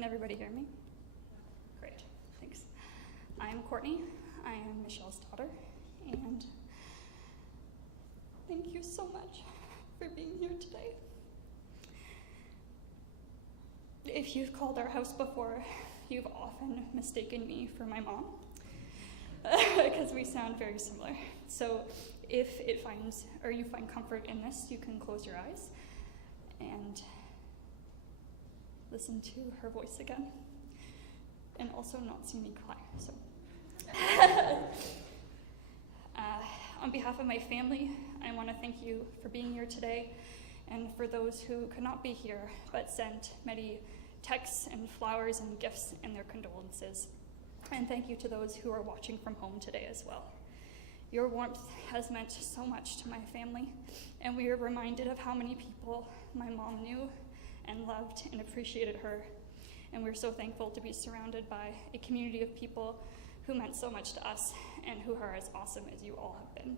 Can everybody hear me? Great, thanks. I'm Courtney. I am Michelle's daughter, and thank you so much for being here today. If you've called our house before, you've often mistaken me for my mom, because we sound very similar. So if you find comfort in this, you can close your eyes and listen to her voice again, and also not see me cry. So, on behalf of my family, I want to thank you for being here today, and for those who could not be here but sent many texts and flowers and gifts and their condolences. And thank you to those who are watching from home today as well. Your warmth has meant so much to my family, and we are reminded of how many people my mom knew and loved and appreciated her. And we're so thankful to be surrounded by a community of people who meant so much to us and who are as awesome as you all have been.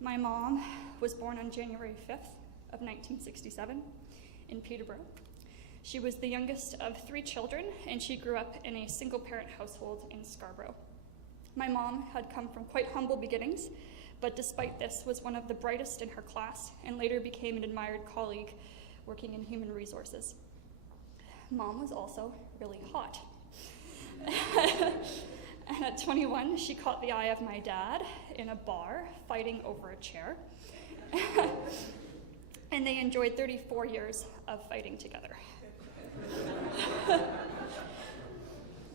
My mom was born on January 5th of 1967 in Peterborough. She was the youngest of 3 children, and she grew up in a single-parent household in Scarborough. My mom had come from quite humble beginnings, but despite this was one of the brightest in her class and later became an admired colleague working in human resources. Mom was also really hot. And at 21, she caught the eye of my dad in a bar fighting over a chair. And they enjoyed 34 years of fighting together.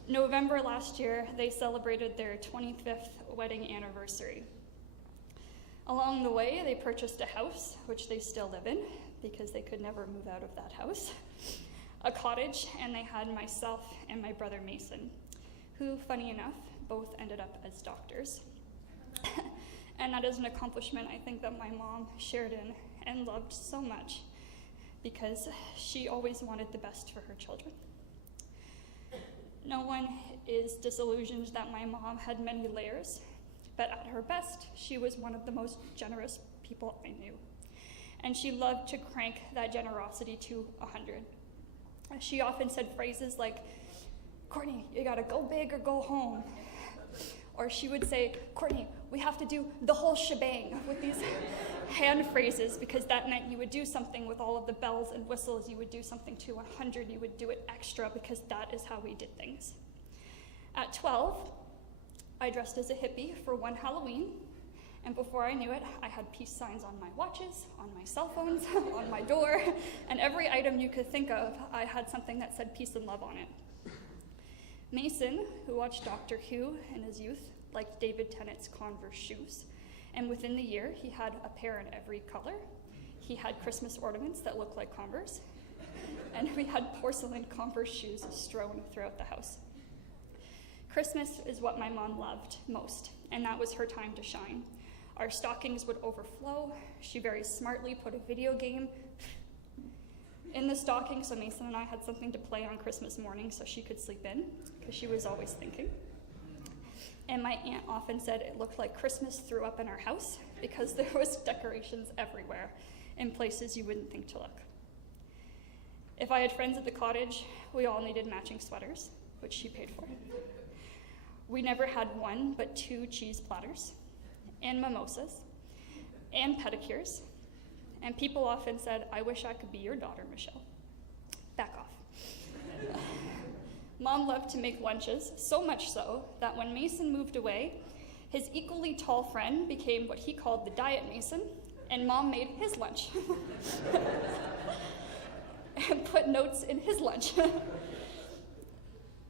November last year, they celebrated their 25th wedding anniversary. Along the way, they purchased a house, which they still live in, because they could never move out of that house, a cottage, and they had myself and my brother Mason, who, funny enough, both ended up as doctors. And that is an accomplishment I think that my mom shared in and loved so much, because she always wanted the best for her children. No one is disillusioned that my mom had many layers, but at her best, she was one of the most generous people I knew. And she loved to crank that generosity to 100. She often said phrases like, "Courtney, you gotta go big or go home." Or she would say, "Courtney, we have to do the whole shebang," with these hand phrases, because that meant you would do something with all of the bells and whistles. You would do something to 100. You would do it extra, because that is how we did things. At 12, I dressed as a hippie for one Halloween, and before I knew it, I had peace signs on my watches, on my cell phones, on my door, and every item you could think of, I had something that said peace and love on it. Mason, who watched Doctor Who in his youth, liked David Tennant's Converse shoes, and within the year, he had a pair in every color. He had Christmas ornaments that looked like Converse, and we had porcelain Converse shoes strewn throughout the house. Christmas is what my mom loved most, and that was her time to shine. Our stockings would overflow. She very smartly put a video game in the stocking, so Mason and I had something to play on Christmas morning so she could sleep in, because she was always thinking. And my aunt often said it looked like Christmas threw up in our house, because there was decorations everywhere in places you wouldn't think to look. If I had friends at the cottage, we all needed matching sweaters, which she paid for. We never had 1 but 2 cheese platters, and mimosas, and pedicures, and people often said, "I wish I could be your daughter, Michelle." Back off. Mom loved to make lunches, so much so that when Mason moved away, his equally tall friend became what he called the Diet Mason, and Mom made his lunch and put notes in his lunch.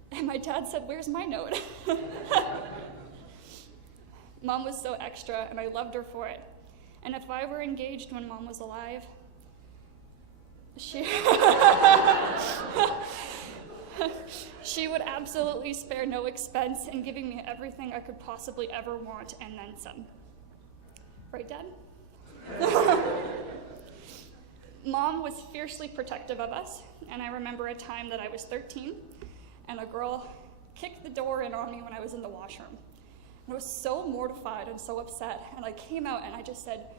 And my dad said, "Where's my note?" Mom was so extra, and I loved her for it. And if I were engaged when Mom was alive, she would absolutely spare no expense in giving me everything I could possibly ever want, and then some. Right, Dad? Mom was fiercely protective of us, and I remember a time that I was 13, and a girl kicked the door in on me when I was in the washroom. And I was so mortified and so upset, and I came out and I just said,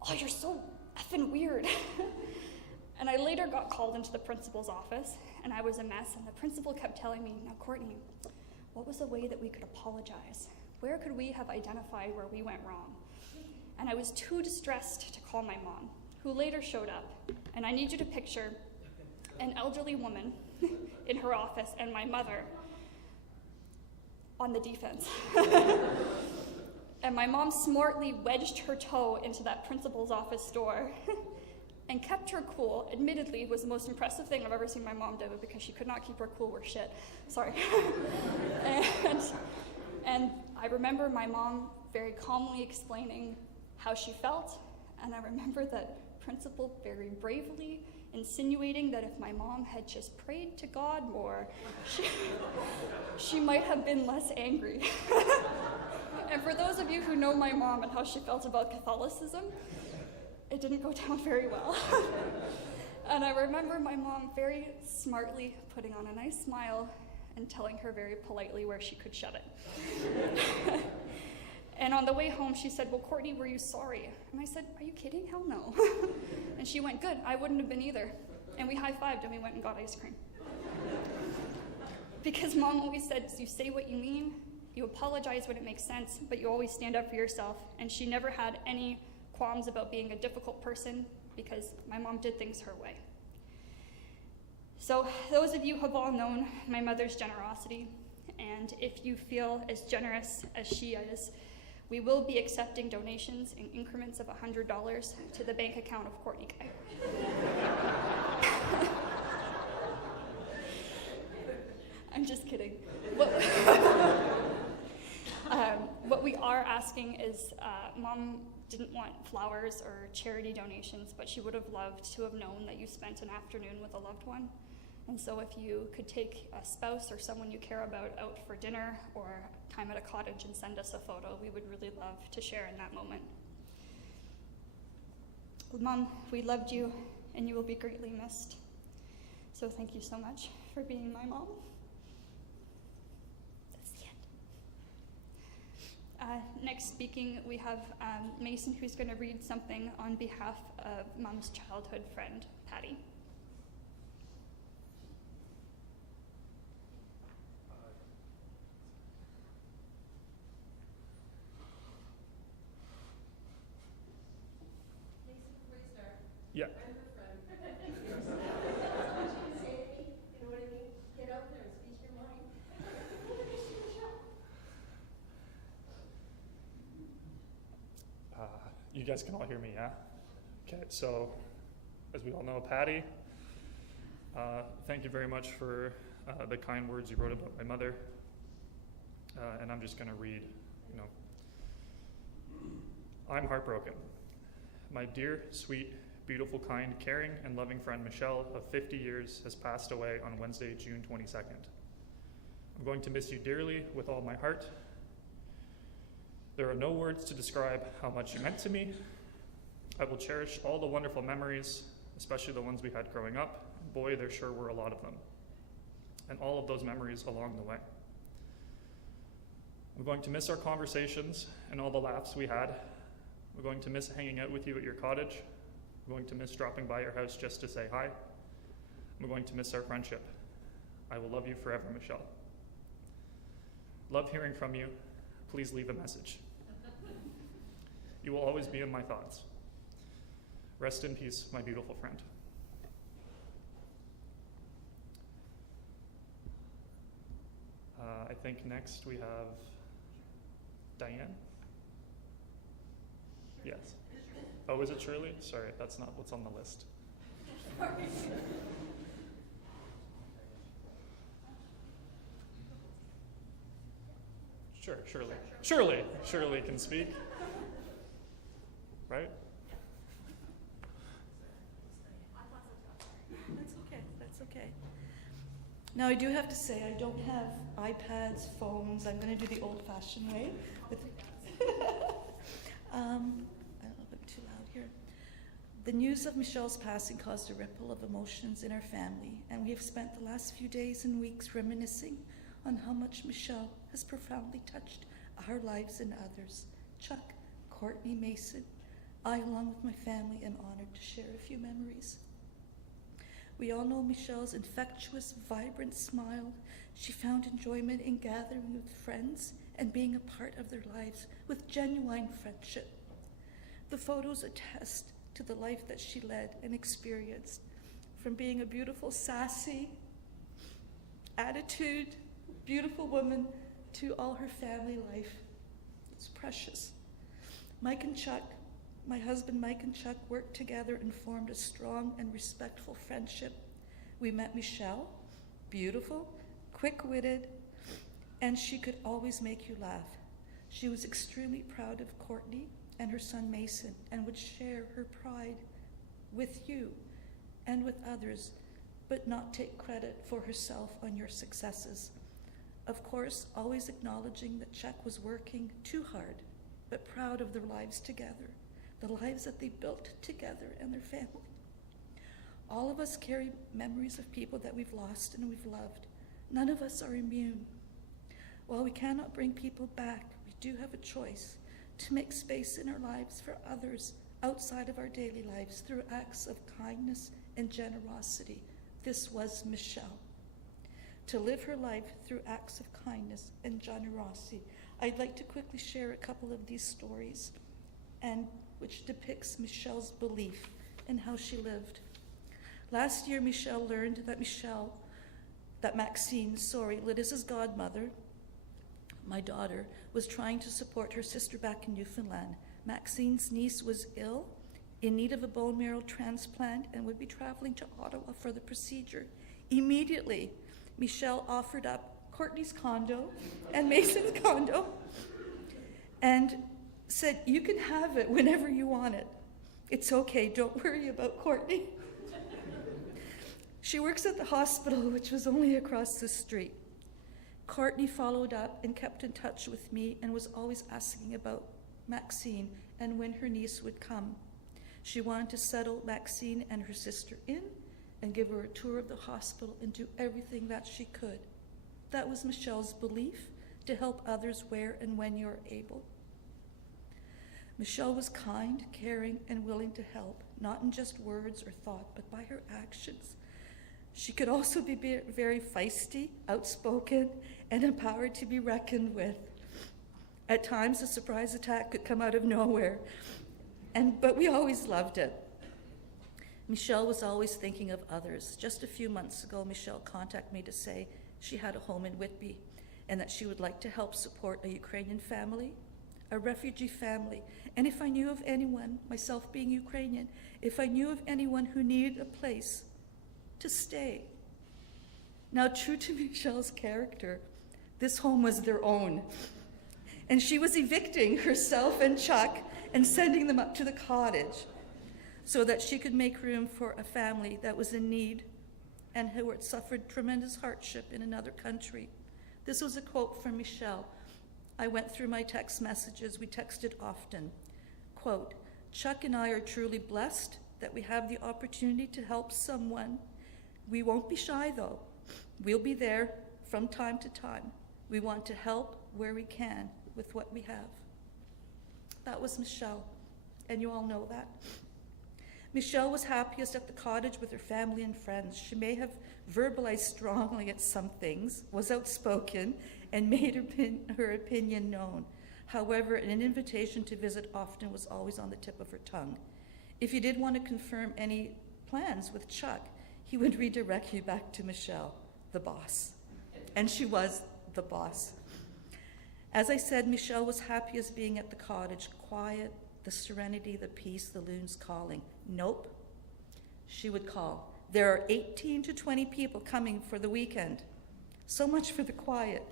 "Oh, you're so effing weird." And I later got called into the principal's office, and I was a mess, and the principal kept telling me, now Courtney, what was a way that we could apologize? Where could we have identified where we went wrong? And I was too distressed to call my mom, who later showed up. And I need you to picture an elderly woman in her office and my mother on the defense. And my mom smartly wedged her toe into that principal's office door and kept her cool. Admittedly, was the most impressive thing I've ever seen my mom do, because she could not keep her cool worth shit. Sorry. and I remember my mom very calmly explaining how she felt, and I remember that principal very bravely insinuating that if my mom had just prayed to God more, she might have been less angry. And for those of you who know my mom and how she felt about Catholicism, it didn't go down very well. And I remember my mom very smartly putting on a nice smile and telling her very politely where she could shove it. And on the way home, she said, well, Courtney, were you sorry? And I said, are you kidding? Hell no. And she went, good, I wouldn't have been either. And we high-fived and we went and got ice cream. Because Mom always said, you say what you mean, you apologize when it makes sense, but you always stand up for yourself. And she never had any qualms about being a difficult person, because my mom did things her way. So those of you have all known my mother's generosity, and if you feel as generous as she is, we will be accepting donations in increments of $100 to the bank account of Courtney Guy. I'm just kidding. What we are asking is, Mom didn't want flowers or charity donations, but she would have loved to have known that you spent an afternoon with a loved one. And so if you could take a spouse or someone you care about out for dinner or time at a cottage and send us a photo, we would really love to share in that moment. Mom, we loved you, and you will be greatly missed. So thank you so much for being my mom. That's the end. Next speaking, we have Mason, who's going to read something on behalf of Mom's childhood friend, Patty. Yeah. I'm her friend. You know what I mean? Get out there and speak your mind. You guys can all hear me, yeah? Okay, so as we all know, Patty, thank you very much for the kind words you wrote about my mother. And I'm just going to read, I'm heartbroken. My dear, sweet, beautiful, kind, caring, and loving friend Michelle of 50 years has passed away on Wednesday, June 22nd. I'm going to miss you dearly with all my heart. There are no words to describe how much you meant to me. I will cherish all the wonderful memories, especially the ones we had growing up. Boy, there sure were a lot of them. And all of those memories along the way. I'm going to miss our conversations and all the laughs we had. I'm going to miss hanging out with you at your cottage. I'm going to miss dropping by your house just to say hi. I'm going to miss our friendship. I will love you forever, Michelle. Love hearing from you. Please leave a message. You will always be in my thoughts. Rest in peace, my beautiful friend. I think next we have Diane. Yes. Oh, is it Shirley? Sorry, that's not what's on the list. Sure, Shirley. Shirley can speak. Right? That's okay. Now I do have to say I don't have iPads, phones. I'm going to do the old-fashioned way. A little bit too loud here. The news of Michelle's passing caused a ripple of emotions in our family, and we have spent the last few days and weeks reminiscing on how much Michelle has profoundly touched our lives and others. Chuck, Courtney, Mason, I, along with my family, am honored to share a few memories. We all know Michelle's infectious, vibrant smile. She found enjoyment in gathering with friends and being a part of their lives with genuine friendship. The photos attest to the life that she led and experienced, from being a beautiful, sassy, attitude, beautiful woman to all her family life. It's precious. Mike and Chuck, my husband Mike and Chuck, worked together and formed a strong and respectful friendship. We met Michelle, beautiful, quick-witted, and she could always make you laugh. She was extremely proud of Courtney and her son Mason and would share her pride with you and with others, but not take credit for herself on your successes. Of course, always acknowledging that Chuck was working too hard, but proud of their lives together, the lives that they built together and their family. All of us carry memories of people that we've lost and we've loved. None of us are immune. While we cannot bring people back, we do have a choice to make space in our lives for others outside of our daily lives through acts of kindness and generosity. This was Michelle. To live her life through acts of kindness and generosity. I'd like to quickly share a couple of these stories, and which depicts Michelle's belief in how she lived. Last year, Michelle learned that Maxine, Lydia's godmother, my daughter, was trying to support her sister back in Newfoundland. Maxine's niece was ill, in need of a bone marrow transplant, and would be traveling to Ottawa for the procedure. Immediately, Michelle offered up Courtney's condo and Mason's condo and said, "You can have it whenever you want it. It's okay, don't worry about Courtney." She works at the hospital, which was only across the street. Courtney followed up and kept in touch with me and was always asking about Maxine and when her niece would come. She wanted to settle Maxine and her sister in and give her a tour of the hospital and do everything that she could. That was Michelle's belief, to help others where and when you're able. Michelle was kind, caring, and willing to help, not in just words or thought, but by her actions. She could also be very feisty, outspoken, and empowered to be reckoned with. At times, a surprise attack could come out of nowhere, but we always loved it. Michelle was always thinking of others. Just a few months ago, Michelle contacted me to say she had a home in Whitby and that she would like to help support a Ukrainian family, a refugee family, and if I knew of anyone, myself being Ukrainian, if I knew of anyone who needed a place to stay. Now, true to Michelle's character, this home was their own, and she was evicting herself and Chuck and sending them up to the cottage so that she could make room for a family that was in need and who had suffered tremendous hardship in another country. This was a quote from Michelle. I went through my text messages. We texted often. Quote, "Chuck and I are truly blessed that we have the opportunity to help someone. We won't be shy, though. We'll be there from time to time. We want to help where we can with what we have." That was Michelle, and you all know that. Michelle was happiest at the cottage with her family and friends. She may have verbalized strongly at some things, was outspoken, and made her opinion known. However, an invitation to visit often was always on the tip of her tongue. If you did want to confirm any plans with Chuck, he would redirect you back to Michelle, the boss. And she was the boss. As I said, Michelle was happiest being at the cottage, quiet, the serenity, the peace, the loons calling. Nope, she would call. There are 18 to 20 people coming for the weekend. So much for the quiet.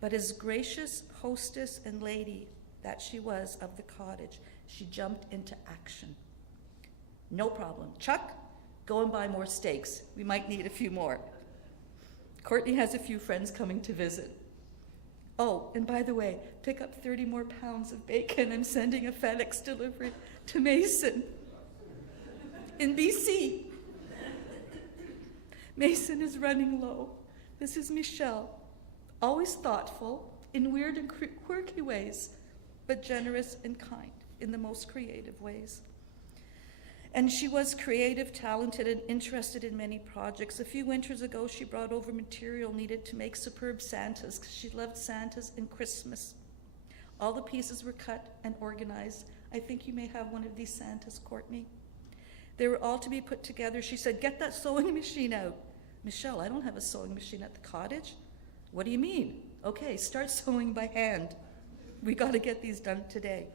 But as gracious hostess and lady that she was of the cottage, she jumped into action. No problem. Chuck, go and buy more steaks. We might need a few more. Courtney has a few friends coming to visit. Oh, and by the way, pick up 30 more pounds of bacon. I'm sending a FedEx delivery to Mason in BC. Mason is running low. This is Michelle, always thoughtful in weird and quirky ways, but generous and kind in the most creative ways. And she was creative, talented, and interested in many projects. A few winters ago, she brought over material needed to make superb Santas, because she loved Santas and Christmas. All the pieces were cut and organized. I think you may have one of these Santas, Courtney. They were all to be put together. She said, "Get that sewing machine out." "Michelle, I don't have a sewing machine at the cottage." "What do you mean?" "Okay, start sewing by hand. We got to get these done today."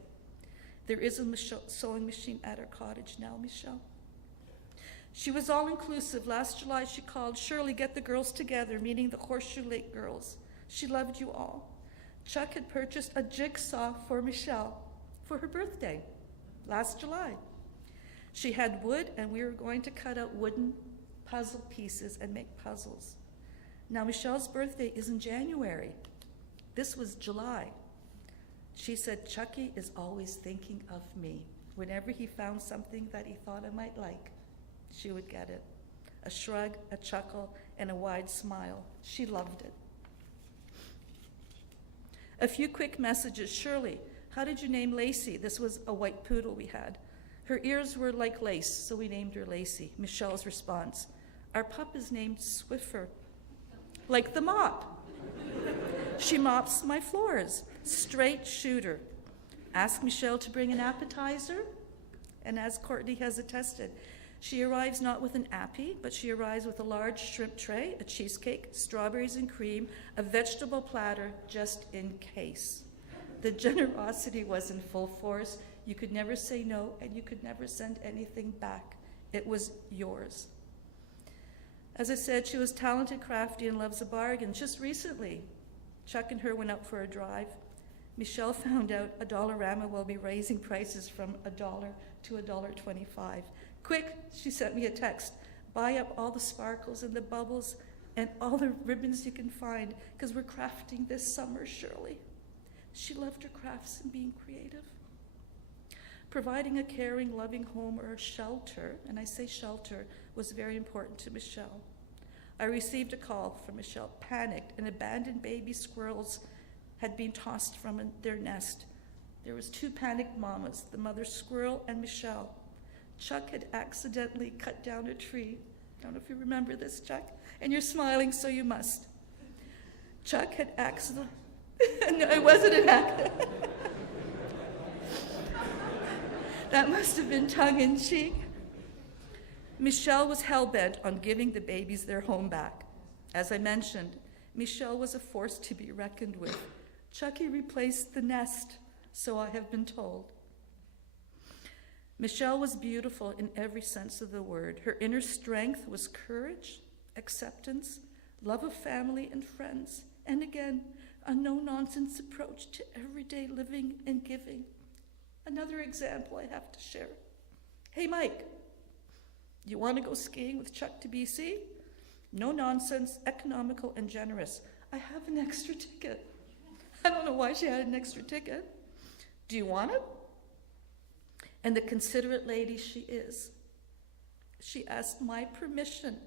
There is a sewing machine at our cottage now, Michelle. She was all-inclusive. Last July she called, "Shirley, get the girls together," meaning the Horseshoe Lake girls. She loved you all. Chuck had purchased a jigsaw for Michelle for her birthday last July. She had wood, and we were going to cut out wooden puzzle pieces and make puzzles. Now, Michelle's birthday is in January. This was July. She said, "Chucky is always thinking of me. Whenever he found something that he thought I might like, she would get it." A shrug, a chuckle, and a wide smile. She loved it. A few quick messages. "Shirley, how did you name Lacey?" This was a white poodle we had. "Her ears were like lace, so we named her Lacey." Michelle's response, "Our pup is named Swiffer, like the mop. She mops my floors. Straight shooter." Ask Michelle to bring an appetizer, and as Courtney has attested, she arrives not with an appy, but she arrives with a large shrimp tray, a cheesecake, strawberries and cream, a vegetable platter, just in case. The generosity was in full force. You could never say no, and you could never send anything back. It was yours. As I said, she was talented, crafty, and loves a bargain. Just recently, Chuck and her went out for a drive. Michelle found out a Dollarama will be raising prices from $1 to $1.25. "Quick," she sent me a text, "buy up all the sparkles and the bubbles and all the ribbons you can find, because we're crafting this summer, Shirley." She loved her crafts and being creative. Providing a caring, loving home or a shelter, and I say shelter, was very important to Michelle. I received a call from Michelle, panicked, and abandoned baby squirrels had been tossed from their nest. There was 2 panicked mamas, the mother squirrel and Michelle. Chuck had accidentally cut down a tree. I don't know if you remember this, Chuck, and you're smiling, so you must. Chuck had accidentally, no, it wasn't an accident. That must have been tongue-in-cheek. Michelle was hell-bent on giving the babies their home back. As I mentioned, Michelle was a force to be reckoned with. Chucky replaced the nest, so I have been told. Michelle was beautiful in every sense of the word. Her inner strength was courage, acceptance, love of family and friends, and again, a no-nonsense approach to everyday living and giving. Another example I have to share. "Hey, Mike, you want to go skiing with Chuck to BC? No nonsense, economical, and generous. I have an extra ticket." I don't know why she had an extra ticket. "Do you want it?" And the considerate lady she is, she asked my permission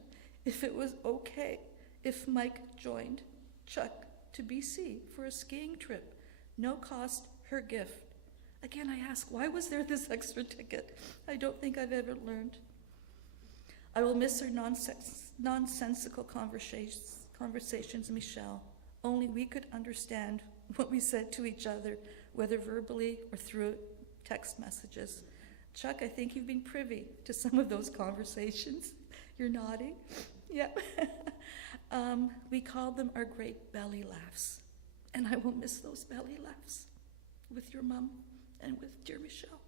if it was okay if Mike joined Chuck to BC for a skiing trip. No cost, her gift. Again, I ask, why was there this extra ticket? I don't think I've ever learned. I will miss her nonsensical conversations, Michelle. Only we could understand what we said to each other, whether verbally or through text messages. Chuck, I think you've been privy to some of those conversations. You're nodding. Yep. We called them our great belly laughs. And I will miss those belly laughs with your mom and with dear Michelle.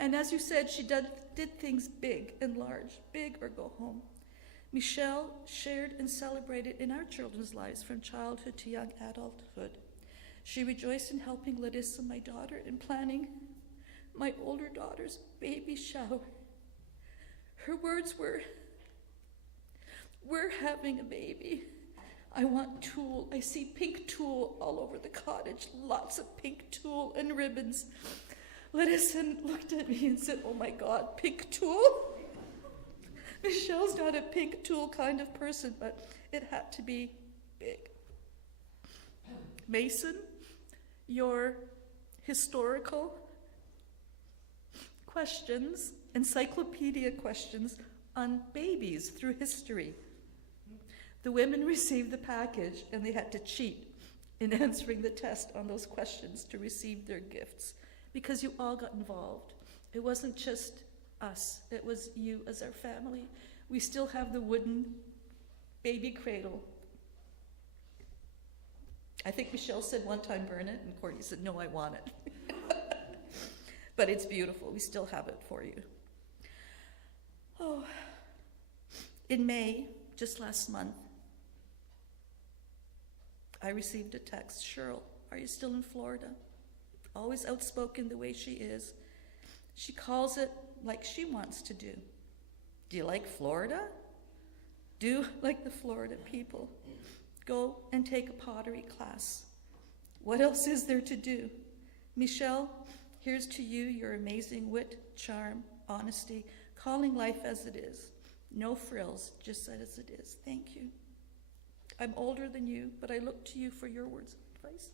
And as you said, she did things big and large, big or go home. Michelle shared and celebrated in our children's lives from childhood to young adulthood. She rejoiced in helping Larissa, my daughter, in planning my older daughter's baby shower. Her words were, "We're having a baby. I want tulle. I see pink tulle all over the cottage, lots of pink tulle and ribbons." Larissa looked at me and said, "Oh my God, pink tulle?" Michelle's not a pink tulle kind of person, but it had to be big. Mason, your historical questions, encyclopedia questions on babies through history. The women received the package and they had to cheat in answering the test on those questions to receive their gifts because you all got involved. It wasn't just us, it was you as our family. We still have the wooden baby cradle. I think Michelle said one time, burn it, and Courtney said, no, I want it. But it's beautiful. We still have it for you. Oh, in May, just last month, I received a text. Cheryl, are you still in Florida? Always outspoken the way she is. She calls it like she wants to do. Do you like Florida? Do like the Florida people. Go and take a pottery class. What else is there to do? Michelle, here's to you your amazing wit, charm, honesty, calling life as it is. No frills, just as it is. Thank you. I'm older than you, but I look to you for your words of advice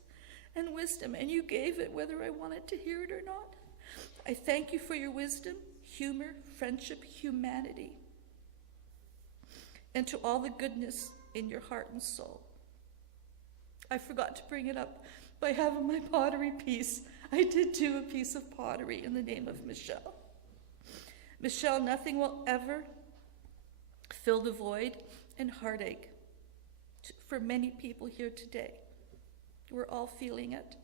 and wisdom, and you gave it whether I wanted to hear it or not. I thank you for your wisdom, humor, friendship, humanity, and to all the goodness in your heart and soul. I forgot to bring it up by having my pottery piece. I did do a piece of pottery in the name of Michelle. Michelle, nothing will ever fill the void and heartache for many people here today. We're all feeling it.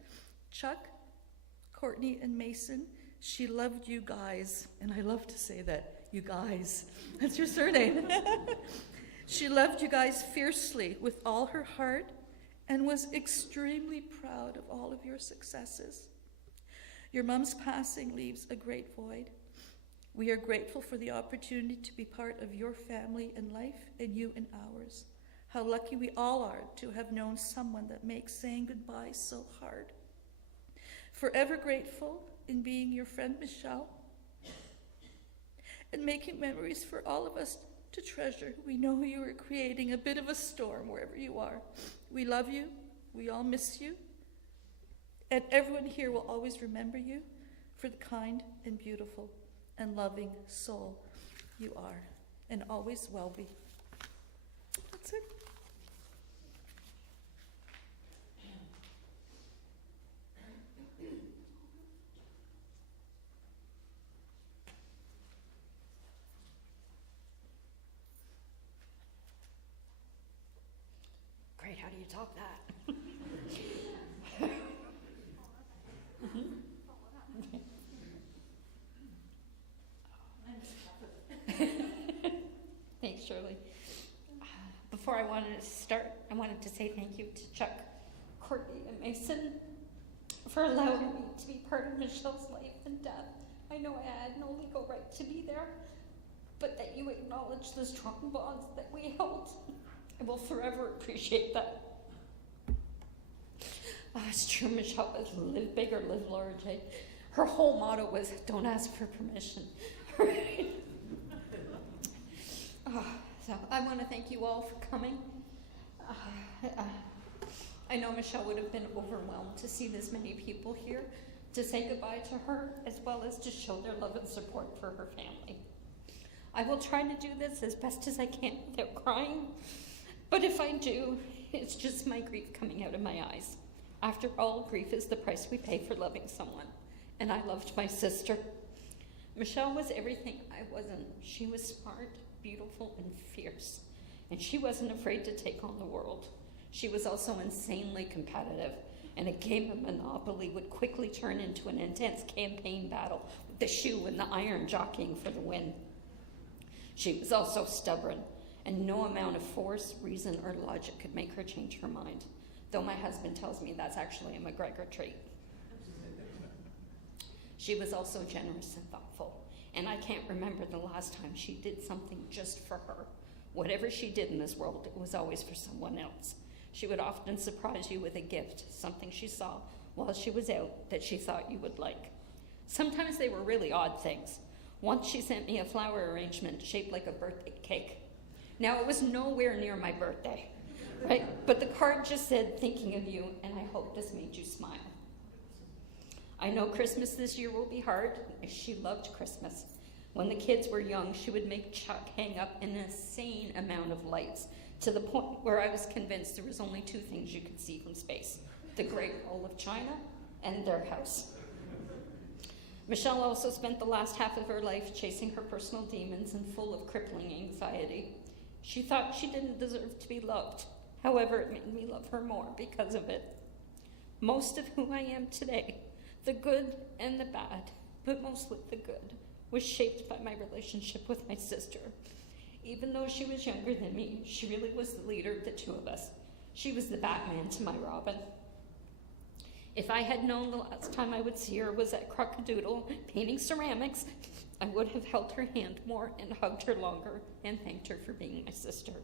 Chuck, Courtney, and Mason, she loved you guys. And I love to say that, you guys. That's your surname. She loved you guys fiercely with all her heart and was extremely proud of all of your successes. Your mom's passing leaves a great void. We are grateful for the opportunity to be part of your family and life and you in ours. How lucky we all are to have known someone that makes saying goodbye so hard. Forever grateful in being your friend, Michelle, and making memories for all of us to treasure. We know you are creating a bit of a storm wherever you are. We love you. We all miss you. And everyone here will always remember you for the kind and beautiful and loving soul you are and always will be. That's it. Great, how do you top that? Thanks, Shirley. Before I wanted to start, I wanted to say thank you to Chuck, Courtney, and Mason for allowing me to be part of Michelle's life and death. I know I had no legal right to be there, but that you acknowledge the strong bonds that we held. I will forever appreciate that. Oh, it's true, Michelle was live big or live large. Her whole motto was, don't ask for permission. Right? So I want to thank you all for coming. I know Michelle would have been overwhelmed to see this many people here to say goodbye to her, as well as to show their love and support for her family. I will try to do this as best as I can without crying, but if I do, it's just my grief coming out of my eyes. After all, grief is the price we pay for loving someone, and I loved my sister. Michelle was everything I wasn't. She was smart, beautiful, and fierce, and she wasn't afraid to take on the world. She was also insanely competitive, and a game of Monopoly would quickly turn into an intense campaign battle with the shoe and the iron jockeying for the win. She was also stubborn, and no amount of force, reason, or logic could make her change her mind, though my husband tells me that's actually a McGregor trait. She was also generous and thoughtful, and I can't remember the last time she did something just for her. Whatever she did in this world, it was always for someone else. She would often surprise you with a gift, something she saw while she was out that she thought you would like. Sometimes they were really odd things. Once she sent me a flower arrangement shaped like a birthday cake. Now, it was nowhere near my birthday, right? But the card just said, thinking of you, and I hope this made you smile. I know Christmas this year will be hard. She loved Christmas. When the kids were young, she would make Chuck hang up an insane amount of lights, to the point where I was convinced there was only two things you could see from space: the Great Wall of China and their house. Michelle also spent the last half of her life chasing her personal demons and full of crippling anxiety. She thought she didn't deserve to be loved. However, it made me love her more because of it. Most of who I am today, the good and the bad, but mostly the good, was shaped by my relationship with my sister. Even though she was younger than me, she really was the leader of the two of us. She was the Batman to my Robin. If I had known the last time I would see her was at Crockadoodle painting ceramics, I would have held her hand more and hugged her longer and thanked her for being my sister.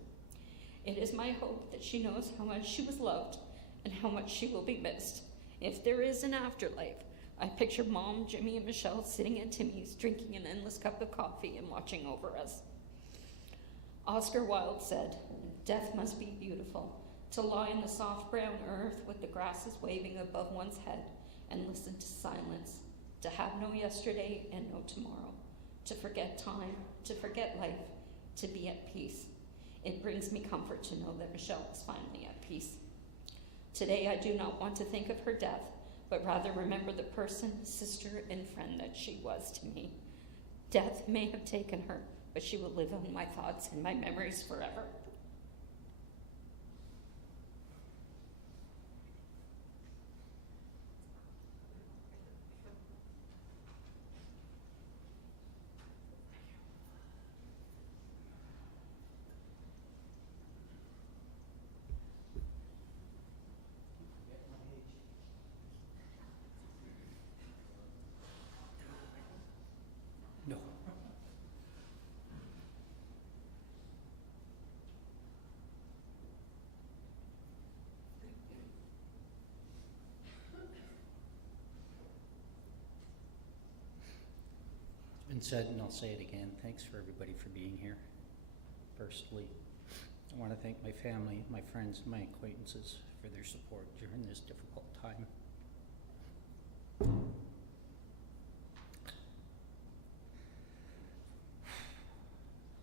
It is my hope that she knows how much she was loved and how much she will be missed. If there is an afterlife, I picture Mom, Jimmy, and Michelle sitting at Timmy's, drinking an endless cup of coffee and watching over us. Oscar Wilde said, "Death must be beautiful, to lie in the soft brown earth with the grasses waving above one's head and listen to silence, to have no yesterday and no tomorrow, to forget time, to forget life, to be at peace." It brings me comfort to know that Michelle is finally at peace. Today, I do not want to think of her death, but rather remember the person, sister, and friend that she was to me. Death may have taken her, but she will live in my thoughts and my memories forever. No. It's been said, and I'll say it again. Thanks for everybody for being here. Personally, I want to thank my family, my friends, and my acquaintances for their support during this difficult time.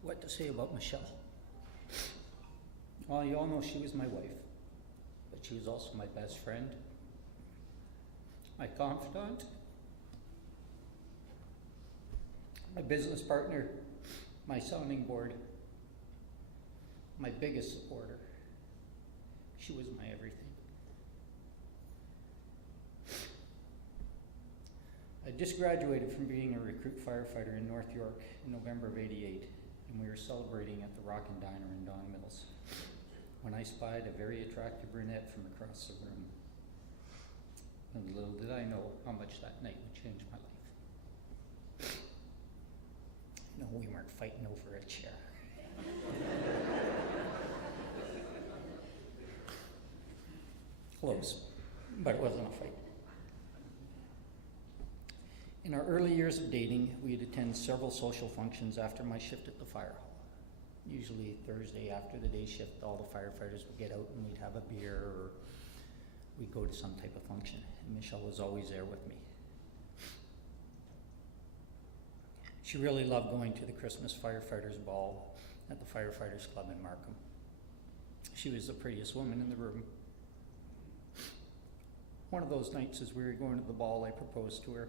What to say about Michelle? Well, you all know she was my wife, but she was also my best friend, my confidant, my business partner, my sounding board, my biggest supporter. She was my everything. I just graduated from being a recruit firefighter in North York in November of '88, and we were celebrating at the Rockin' Diner in Don Mills when I spied a very attractive brunette from across the room. And little did I know how much that night would change my life. No, we weren't fighting over a chair. Close, but it wasn't a fight. In our early years of dating, we'd attend several social functions after my shift at the fire hall. Usually Thursday after the day shift, all the firefighters would get out and we'd have a beer or we'd go to some type of function. And Michelle was always there with me. She really loved going to the Christmas firefighters ball at the Firefighters Club in Markham. She was the prettiest woman in the room. One of those nights as we were going to the ball, I proposed to her.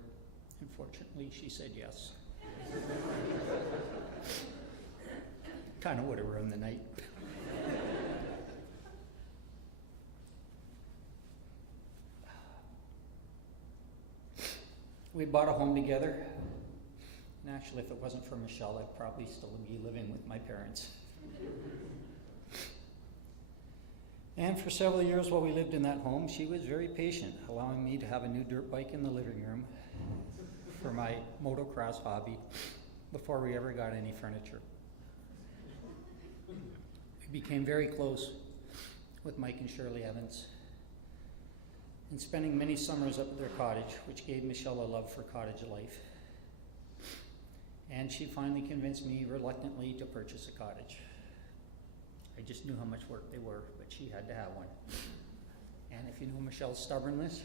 Unfortunately, she said yes. Kind of would have ruined the night. We bought a home together. And actually, if it wasn't for Michelle, I'd probably still be living with my parents. And for several years while we lived in that home, she was very patient, allowing me to have a new dirt bike in the living room for my motocross hobby before we ever got any furniture. We became very close with Mike and Shirley Evans, and spending many summers up at their cottage, which gave Michelle a love for cottage life. And she finally convinced me reluctantly to purchase a cottage. I just knew how much work they were, but she had to have one. And if you know Michelle's stubbornness,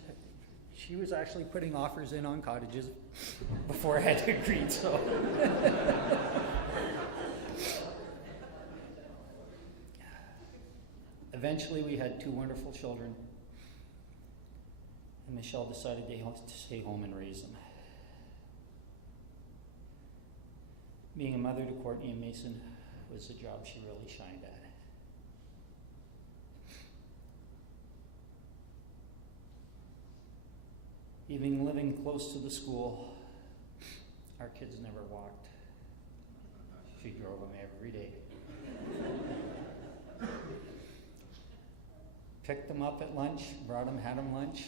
She was actually putting offers in on cottages before I had agreed, so. Eventually, we had 2 wonderful children, and Michelle decided to stay home and raise them. Being a mother to Courtney and Mason was a job she really shined at. Even living close to the school, our kids never walked. She drove them every day. Picked them up at lunch, brought them, had them lunch,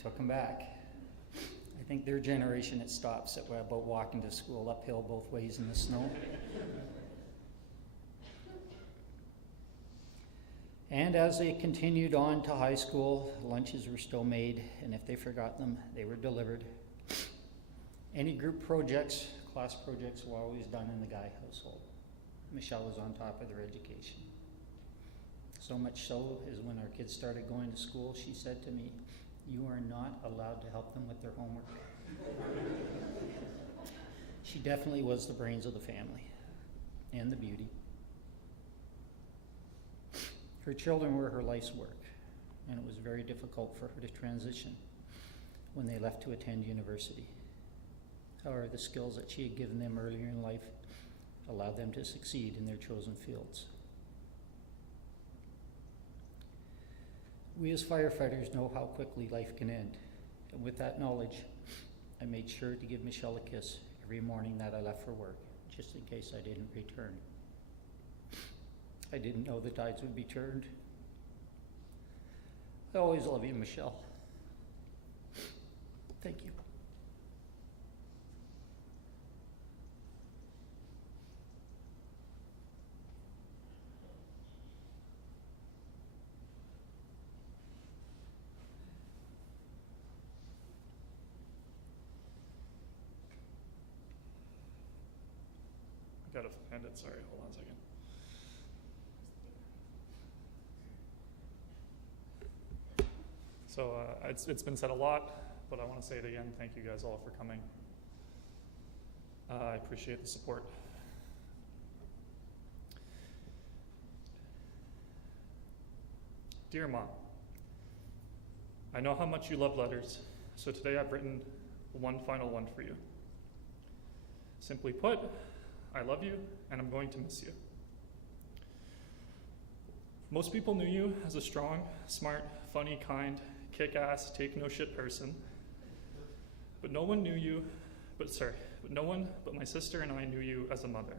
took them back. I think their generation, it stops at about walking to school uphill both ways in the snow. And as they continued on to high school, lunches were still made, and if they forgot them, they were delivered. Any group projects, class projects were always done in the Guy household. Michelle was on top of their education. So much so is when our kids started going to school, she said to me, "You are not allowed to help them with their homework." She definitely was the brains of the family and the beauty. Her children were her life's work, and it was very difficult for her to transition when they left to attend university. However, the skills that she had given them earlier in life allowed them to succeed in their chosen fields. We as firefighters know how quickly life can end, and with that knowledge, I made sure to give Michelle a kiss every morning that I left for work, just in case I didn't return. I didn't know the tides would be turned. I always love you, Michelle. Thank you. I gotta find it, sorry, hold on a second. So it's been said a lot, but I want to say it again. Thank you guys all for coming. I appreciate the support. Dear Mom, I know how much you love letters, so today I've written one final one for you. Simply put, I love you and I'm going to miss you. Most people knew you as a strong, smart, funny, kind, kick-ass, take-no-shit person. But no one but my sister and I knew you as a mother.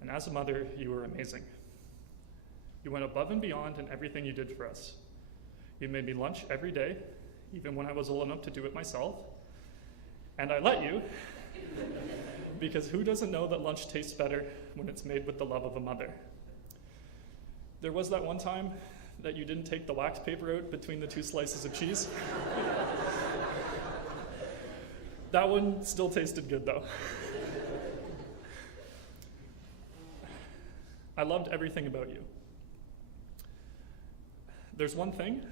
And as a mother, you were amazing. You went above and beyond in everything you did for us. You made me lunch every day, even when I was old enough to do it myself. And I let you, because who doesn't know that lunch tastes better when it's made with the love of a mother? There was that one time that you didn't take the wax paper out between the 2 slices of cheese. That one still tasted good though. I loved everything about you. There's one thing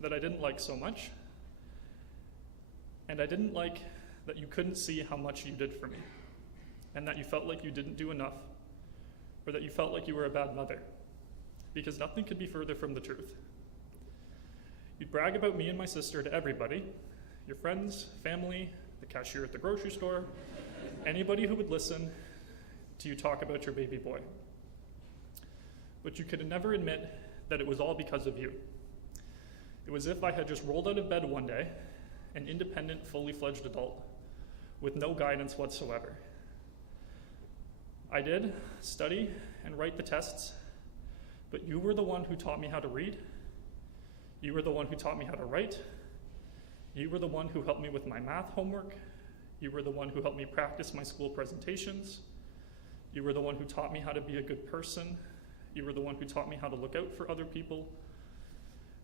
that I didn't like so much, and I didn't like that you couldn't see how much you did for me, and that you felt like you didn't do enough, or that you felt like you were a bad mother. Because nothing could be further from the truth. You'd brag about me and my sister to everybody, your friends, family, the cashier at the grocery store, anybody who would listen to you talk about your baby boy. But you could never admit that it was all because of you. It was as if I had just rolled out of bed one day, an independent, fully fledged adult, with no guidance whatsoever. I did study and write the tests, but you were the one who taught me how to read. You were the one who taught me how to write. You were the one who helped me with my math homework. You were the one who helped me practice my school presentations. You were the one who taught me how to be a good person. You were the one who taught me how to look out for other people.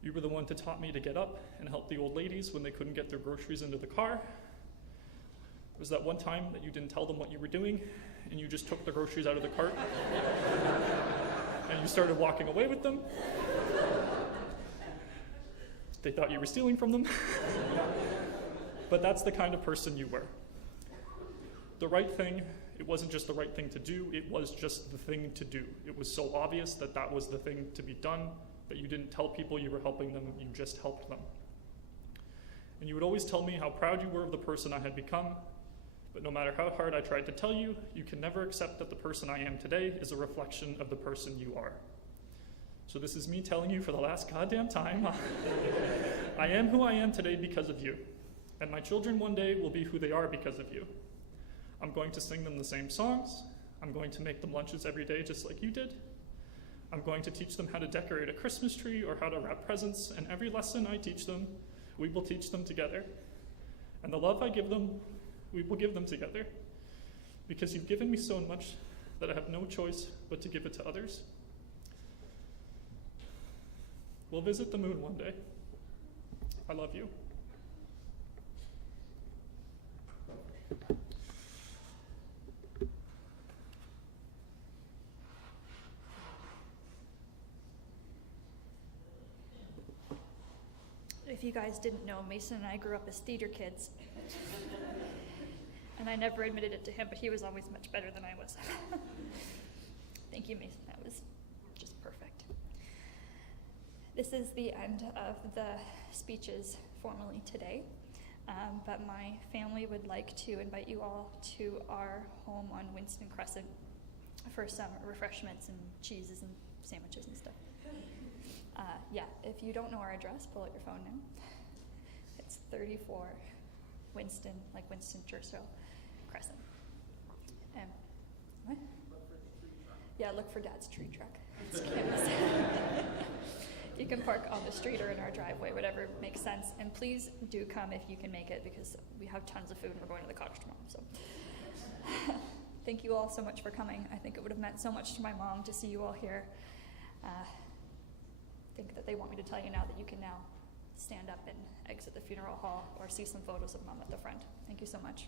You were the one who taught me to get up and help the old ladies when they couldn't get their groceries into the car. It was that one time that you didn't tell them what you were doing, and you just took the groceries out of the cart, and you started walking away with them. they thought you were stealing from them. But that's the kind of person you were. The right thing, it wasn't just the right thing to do, it was just the thing to do. It was so obvious that that was the thing to be done that you didn't tell people you were helping them, you just helped them. And you would always tell me how proud you were of the person I had become, but no matter how hard I tried to tell you, you can never accept that the person I am today is a reflection of the person you are. So this is me telling you for the last goddamn time, I am who I am today because of you. And my children one day will be who they are because of you. I'm going to sing them the same songs. I'm going to make them lunches every day just like you did. I'm going to teach them how to decorate a Christmas tree or how to wrap presents, and every lesson I teach them, we will teach them together. And the love I give them, we will give them together. Because you've given me so much that I have no choice but to give it to others. We'll visit the moon one day. I love you. If you guys didn't know, Mason and I grew up as theater kids. And I never admitted it to him, but he was always much better than I was. Thank you, Mason. That was just perfect. This is the end of the speeches formally today, but my family would like to invite you all to our home on Winston Crescent for some refreshments and cheeses and sandwiches and stuff. Yeah, if you don't know our address, pull out your phone now. It's 34 Winston, like Winston Churchill Crescent. What? Yeah, look for Dad's tree truck. It's cute. You can park on the street or in our driveway, whatever makes sense. And please do come if you can make it, because we have tons of food and we're going to the cottage tomorrow. So thank you all so much for coming. I think it would have meant so much to my mom to see you all here. I think that they want me to tell you now that you can now stand up and exit the funeral hall or see some photos of Mom at the front. Thank you so much.